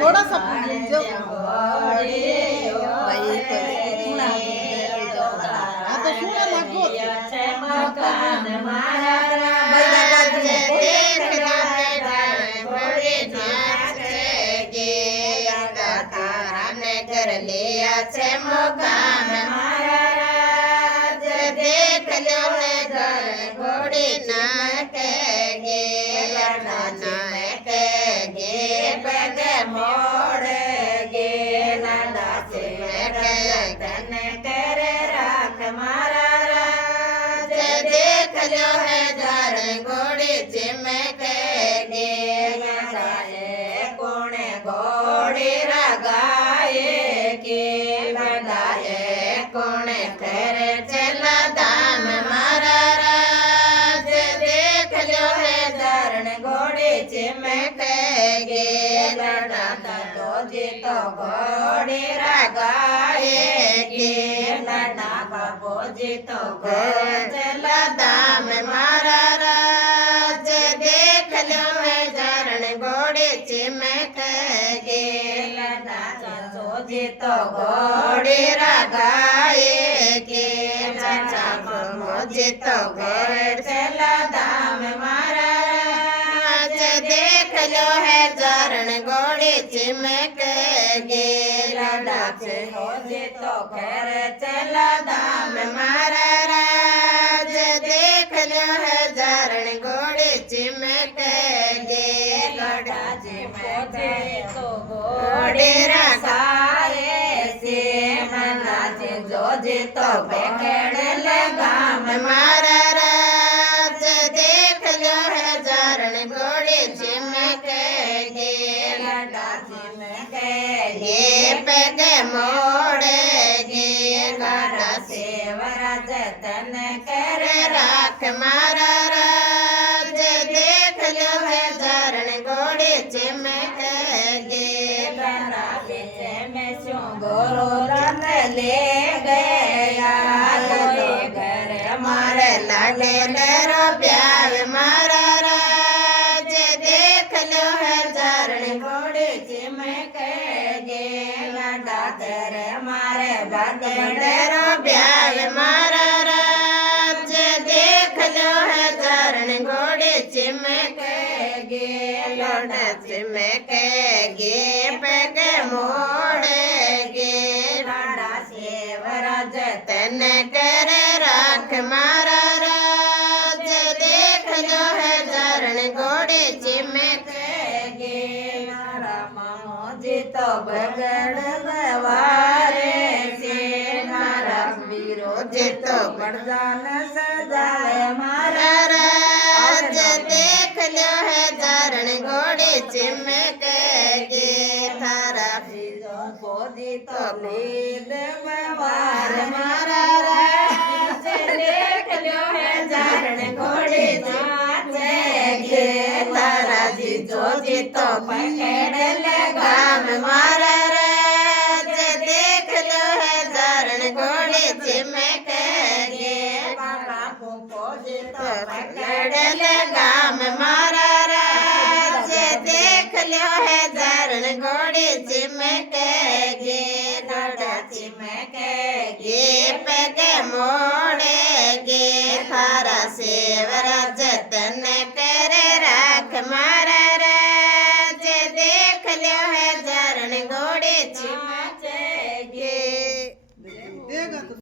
थोड़ा सा जो हाँ तो सुने लगो मकान मारा देख लो है जान घोड़े नाचे गे तारा ने कर लिया छे मकान मारा राज देख लो है जान घोड़े नाचे गे नाचे गे पग मोड़ गे नाचे गन कर राख मारा राज देख लो है जान घोड़े चिमक गे कोणे घोड़े रगाए के लगाए कोणे कर चला दाम मारा राज देख लो है जान घोड़े चिमक गे लड़ाता तो जी तो घोड़े रगाए के लड़ा बाबू जी तो घर चला दाम मारा राज देख लो है जान घोड़े चिमक गे लड़ा चाचो जी तो घोड़े रगाए के चाचा मुझे तो घर चला दाम मारा राज देख लो है जान घोड़े चिमक गे लड़ा मुझे तो घर चला दाम मारा राज देख लो है जान घोड़े चिमक गे लड़ा मुझे तो घोड़े रखाए से नाच जो जे तो बेकड़ लगाम मारा राज देख लो है जान घोड़े चिमक गे लड़ा चिमक गे पग मोड़ गे गाड़ा सेवरा जतन कर राख मारा राज देख लो है जान घोड़े चिमक गे गाड़ा बीच में शू गोरो रन ले गया कोई घर मारे लागे डरो प्यार मारा राज देख लो है जान घोड़े चिमक गे लड़ा कर मारे बगड़ो प्यार मारा राज देख लो है जान घोड़े चिमक गे लड़ा चिमक गे पग मोड़ गे लड़ा सेवरा जतन कर राख मारा राज देख लो है जान घोड़े चिमक गे मामो जी तो बगड़ गवारे से नारा विरोध तो बड़जान सजाए मारा राज देख लो है जान घोड़े चिमक गे थारा बोधी तो लीद गवार मारा राज देख लो है जान घोड़े चिमक गे तारा जी जो जी तो पकड़ लगाम मारा राज देख लो है जान घोड़े चिमक गे बाबा फूफो जी तो पकड़ लगाम मारा राज देख लो है जान घोड़े चिमक गे लड़ा चिमक गे पग मोड़ गे थारा सेवरा जतन कर राख मारा राज देख लो है जान घोड़े चिमक